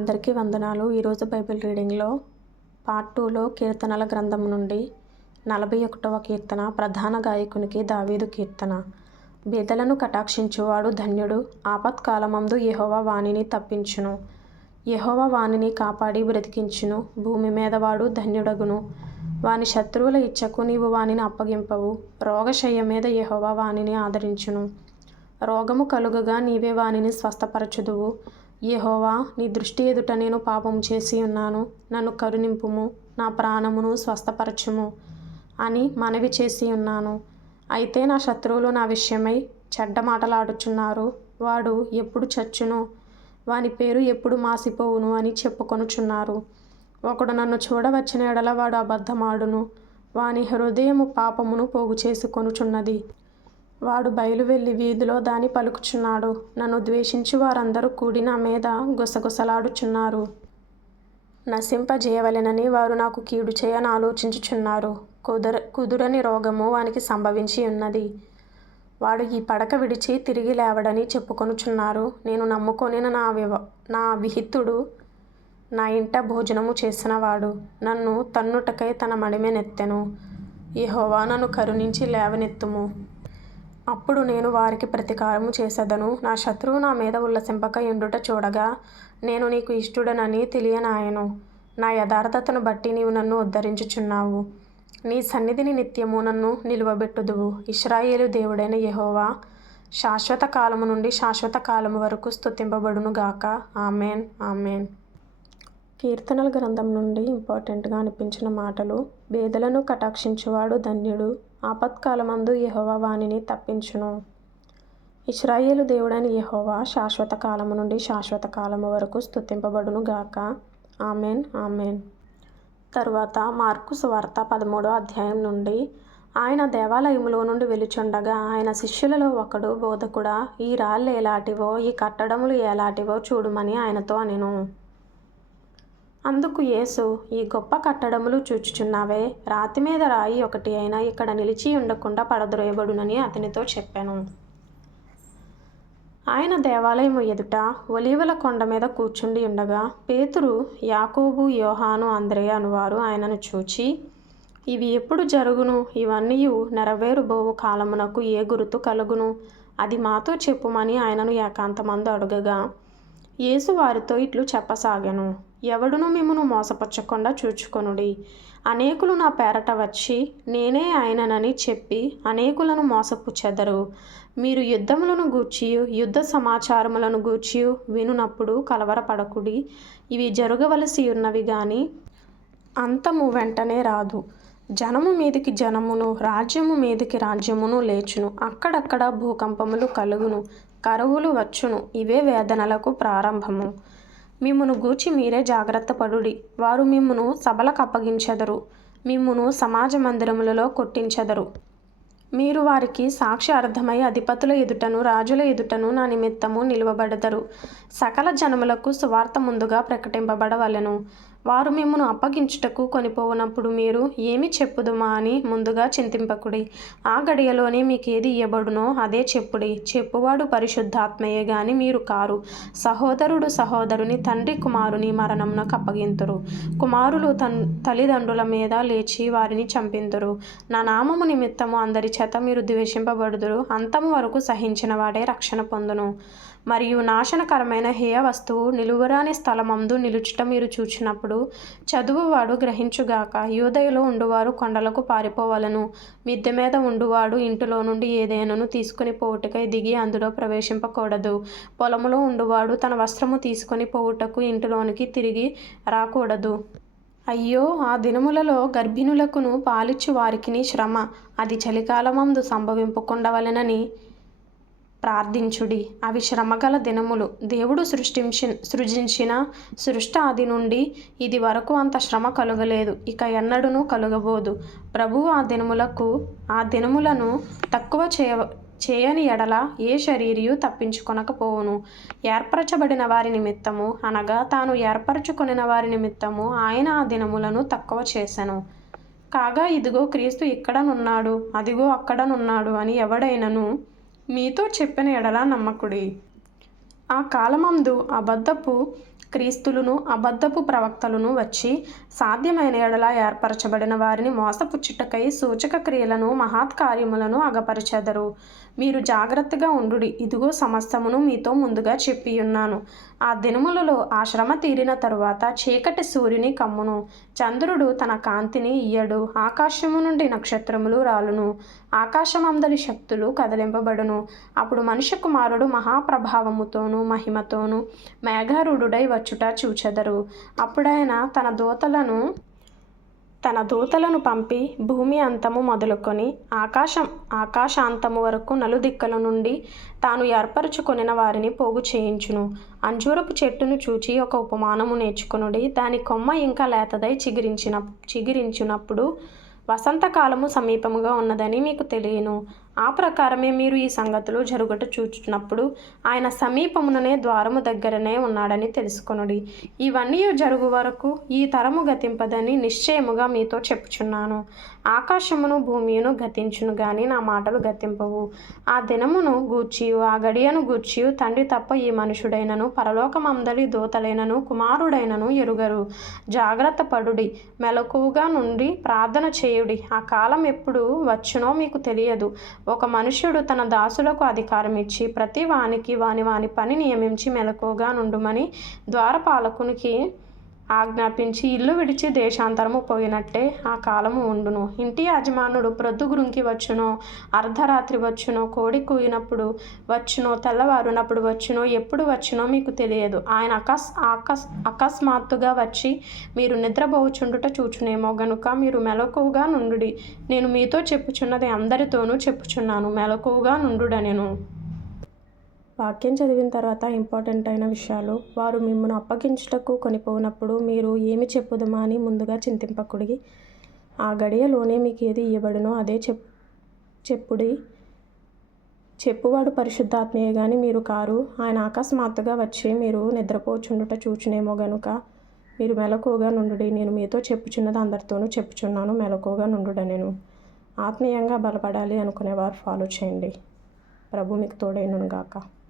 అందరికీ వందనాలు. ఈరోజు బైబిల్ రీడింగ్లో పార్ట్ 2లో కీర్తనల గ్రంథం నుండి 41వ కీర్తన, ప్రధాన గాయకునికి దావీదు కీర్తన. బీదలను కటాక్షించువాడు ధన్యుడు, ఆపత్కాలమందు యెహోవా వానిని తప్పించును. యెహోవా వానిని కాపాడి బ్రతికించును, భూమి మీద వాడు ధన్యుడగును. వాని శత్రువుల ఇచ్చకు నీవు వానిని అప్పగింపవు, రోగశయ్య మీద యెహోవా వానిని ఆదరించును. రోగము కలుగగా నీవే వానిని స్వస్థపరచుదువు. యెహోవా, నీ దృష్టి ఎదుట నేను పాపం చేసి ఉన్నాను, నన్ను కరుణింపుము, నా ప్రాణమును స్వస్థపరచుము అని మనవి చేసి ఉన్నాను. అయితే నా శత్రువులు నా విషయమై చెడ్డ మాటలాడుచున్నారు. వాడు ఎప్పుడు చచ్చును, వాని పేరు ఎప్పుడు మాసిపోవును అని చెప్పుకొనుచున్నారు. ఒకడు నన్ను చూడవచ్చిన ఎడల వాడు అబద్ధమాడును, వాని హృదయము పాపమును పోగు చేసుకొనుచున్నది. వాడు బయలువెళ్ళి వీధిలో దాని పలుకుచున్నాడు. నన్ను ద్వేషించి వారందరూ కూడి నా మీద గుసగుసలాడుచున్నారు. నశింపజేయవలెనని వారు నాకు కీడు చేయని ఆలోచించుచున్నారు. కుదురని రోగము వానికి సంభవించి ఉన్నది. వాడు ఈ పడక విడిచి తిరిగి లేవడని చెప్పుకొనుచున్నారు. నేను నమ్ముకొనిన నా విహితుడు నా ఇంట భోజనము చేసినవాడు నన్ను తన్నుటకై తన మడిమెనెత్తెను. యెహోవా, నన్ను కరుణించి లేవనెత్తుము. అప్పుడు నేను వారికి ప్రతీకారము చేసెదను. నా శత్రువు నా మీద ఉల్లసింపక ఉండుట చూడగా నేను నీకు ఇష్టుడనని తెలియనాయెను. నా యథార్థతను బట్టి నీవు నన్ను ఉద్ధరించుచున్నావు. నీ సన్నిధిని నిత్యము నన్ను నిలువబెట్టుదువు. ఇశ్రాయేలు దేవుడైన యెహోవా శాశ్వత కాలము నుండి శాశ్వత కాలము వరకు స్తుతింపబడును గాక. Amen, amen. కీర్తనల గ్రంథం నుండి ఇంపార్టెంట్గా అనిపించిన మాటలు: బేదలను కటాక్షించువాడు ధన్యుడు, ఆపత్కాలమందు యెహోవా వానిని తప్పించును. ఇశ్రాయేలు దేవుడైన యెహోవా శాశ్వత కాలము నుండి శాశ్వత కాలము వరకు స్తుతింపబడును గాక. Amen, amen. తరువాత మార్కు సువార్త 13వ అధ్యాయం నుండి: ఆయన దేవాలయములో నుండి వెలుచుండగా ఆయన శిష్యులలో ఒకడు, బోధకుడా, ఈ రాళ్ళు ఎలాంటివో, ఈ కట్టడములు ఎలాంటివో చూడుమని ఆయనతో అనెను. అందుకు యేసు, ఈ గొప్ప కట్టడములు చూచుచున్నావే, రాతి మీద రాయి ఒకటి అయినా ఇక్కడ నిలిచి ఉండకుండా పడద్రోయబడునని అతనితో చెప్పాను. ఆయన దేవాలయము ఎదుట ఒలీవల కొండ మీద కూర్చుండి ఉండగా పేతురు, యాకోబు, యోహాను, అంద్రెయ అనువారు ఆయనను చూచి, ఇవి ఎప్పుడు జరుగును? ఇవన్నీ నెరవేరుబోవు కాలమునకు ఏ గురుతు కలుగును? అది మాతో చెప్పుమని ఆయనను ఏకాంతమందు అడుగగా, యేసు వారితో ఇట్లు చెప్పసాగెను: ఎవడును మిమ్మును మోసపుచ్చకుండా చూచుకొనుడి. అనేకులు నా పేరట వచ్చి నేనే ఆయననని చెప్పి అనేకులను మోసపుచ్చెదరు. మీరు యుద్ధములను గూర్చియు యుద్ధ సమాచారములను గూర్చియు వినునప్పుడు కలవరపడకుడి. ఇవి జరగవలసి ఉన్నవి గాని అంతము వెంటనే రాదు. జనము మీదికి జనమును, రాజ్యము మీదికి రాజ్యమును లేచును. అక్కడక్కడ భూకంపములు కలుగును, కరువులు వచ్చును. ఇవే వేదనలకు ప్రారంభము. మిమ్మును గూర్చి మీరే జాగ్రత్త పడుడి. వారు మిమ్మును సభలకు అప్పగించెదరు, మిమ్మును సమాజ మందిరములలో కొట్టించెదరు. మీరు వారికి సాక్ష్యార్థమై అధిపతుల ఎదుటను రాజుల ఎదుటను నా నిమిత్తము నిలువబడెదరు. సకల జనములకు సువార్త ముందుగా ప్రకటింపబడవలెను. వారు మిమ్మును అప్పగించుటకు కొనిపోవునప్పుడు మీరు ఏమి చెప్పుదుమా అని ముందుగా చింతింపకుడి. ఆ గడియలోనే మీకేది ఇయ్యబడునో అదే చెప్పుడి. చెప్పువాడు పరిశుద్ధాత్మయే గాని మీరు కారు. సహోదరుడు సహోదరుని, తండ్రి కుమారుని మరణమునకు అప్పగింతురు. కుమారులు తల్లిదండ్రుల మీద లేచి వారిని చంపింతురు. నా నామము నిమిత్తము అందరి చేత మీరు ద్వేషింపబడుదురు. అంతము వరకు సహించిన వాడే రక్షణ పొందును. మరియు నాశనకరమైన హేయ వస్తువు నిలువరాని స్థలమందు నిలుచుట మీరు చూచినప్పుడు చదువువాడు గ్రహించుగాక. యూదయలో ఉండువారు కొండలకు పారిపోవలను. మిద్దె మీద ఉండువాడు ఇంటిలో నుండి ఏదైనాను తీసుకుని పోవుటకై దిగి అందులో ప్రవేశింపకూడదు. పొలములో ఉండువాడు తన వస్త్రము తీసుకొని పోవుటకు ఇంటిలోనికి తిరిగి రాకూడదు. అయ్యో, ఆ దినములలో గర్భిణులకును పాలిచ్చు వారికిని శ్రమ. అది చలికాలమందు సంభవింపకుండవలెనని ప్రార్థించుడి. అవి శ్రమగల దినములు. దేవుడు సృజించిన సృష్టి ఆది నుండి ఇది వరకు అంత శ్రమ కలుగలేదు, ఇక ఎన్నడూనూ కలుగబోదు. ప్రభువు ఆ దినములను తక్కువ చేయని ఎడల ఏ శరీరియు తప్పించుకొనకపోవును. ఏర్పరచబడిన వారి నిమిత్తము, అనగా తాను ఏర్పరచుకొనిన వారి నిమిత్తము ఆయన ఆ దినములను తక్కువ చేసెను. కాగా ఇదిగో క్రీస్తు ఇక్కడనున్నాడు, అదిగో అక్కడనున్నాడు అని ఎవడైనను మీతో చెప్పిన ఎడల నమ్మకుడి. ఆ కాలమందు అబద్ధపు క్రీస్తులను అబద్ధపు ప్రవక్తలను వచ్చి సాధ్యమైన ఎడల ఏర్పరచబడిన వారిని మోసపుచ్చుటకై సూచక క్రియలను మహత్కార్యములను అగపరచెదరు. మీరు జాగ్రత్తగా ఉండుడి. ఇదిగో సమస్తమును మీతో ముందుగా చెప్పియున్నాను. ఆ దినములలో ఆ శ్రమ తీరిన తరువాత చీకటి సూర్యుని కమ్మును, చంద్రుడు తన కాంతిని ఇయ్యడు, ఆకాశము నుండి నక్షత్రములు రాలును, ఆకాశమందలి శక్తులు కదిలింపబడును. అప్పుడు మనుష్య కుమారుడు మహాప్రభావముతోనూ మహిమతోనూ మేఘారూఢుడై వచ్చుట చూచెదరు. అప్పుడాయన తన దూతలను పంపి భూమి అంతము మొదలుకొని ఆకాశాంతము వరకు నలుదిక్కుల నుండి తాను ఏర్పరచుకొనిన వారిని పోగు చేయించును. అంజూరపు చెట్టును చూచి ఒక ఉపమానము నేర్చుకొనుడి. దాని కొమ్మ ఇంకా లేతదై చిగిరించినప్పుడు వసంతకాలము సమీపముగా ఉన్నదని మీకు తెలియను. ఆ ప్రకారమే మీరు ఈ సంగతులు జరుగుట చూచుచున్నప్పుడు ఆయన సమీపముననే ద్వారము దగ్గరనే ఉన్నాడని తెలుసుకొనుడి. ఇవన్నీ జరుగు వరకు ఈ తరము గతింపదని నిశ్చయముగా మీతో చెప్పుచున్నాను. ఆకాశమును భూమియును గతించును గాని నా మాటలు గతింపవు. ఆ దినమును గూర్చియు ఆ గడియను గూర్చియు తండ్రి తప్ప ఈ మనుషుడైనను పరలోకమందలి దూతలైనను కుమారుడైనను ఎరుగరు. జాగ్రత్త పడుడి, మెలకువగా నుండి ప్రార్థన చేయుడి. ఆ కాలం ఎప్పుడు వచ్చునో మీకు తెలియదు. ఒక మనుష్యుడు తన దాసులకు అధికారం ఇచ్చి ప్రతి వానికి వాని పని నియమించి మెలకువగా నుండుమని ద్వారపాలకునికి ఆజ్ఞాపించి ఇల్లు విడిచి దేశాంతరము పోయినట్టే ఆ కాలము ఉండును. ఇంటి యజమానుడు ప్రొద్దుగురుంకి వచ్చునో, అర్ధరాత్రి వచ్చునో, కోడి కూయినప్పుడు వచ్చునో, తెల్లవారునప్పుడు వచ్చునో, ఎప్పుడు వచ్చునో మీకు తెలియదు. ఆయన అకస్మాత్తుగా వచ్చి మీరు నిద్రపోవుచుండుట చూచునేమో గనుక మీరు మెలకువగా నుండుడి. నేను మీతో చెప్పుచున్నది అందరితోనూ చెప్పుచున్నాను, మెలకువగా నుండుడనెను. వాక్యం చదివిన తర్వాత ఇంపార్టెంట్ అయిన విషయాలు. వారు మిమ్మును అప్పగించుటకు కొనిపోయినప్పుడు మీరు ఏమి చెప్పుదమా అని ముందుగా చింతింపకుడి. ఆ గడియలోనే మీకు ఏది ఇయ్యబడునో అదే చెప్పుడి. చెప్పువాడు పరిశుద్ధాత్మయే గాని మీరు కారు. ఆయన అకస్మాత్తుగా వచ్చి మీరు నిద్రపోచుండుట చూచునేమో గనుక మీరు మెలకువగా నుండుడి. నేను మీతో చెప్పుచున్నది అందరితోనూ చెప్పుచున్నాను, మెలకువగా నుండుడనెను. ఆత్మీయంగా బలపడాలి అనుకునేవారు ఫాలో చేయండి. ప్రభు మీకు తోడైనను గాక.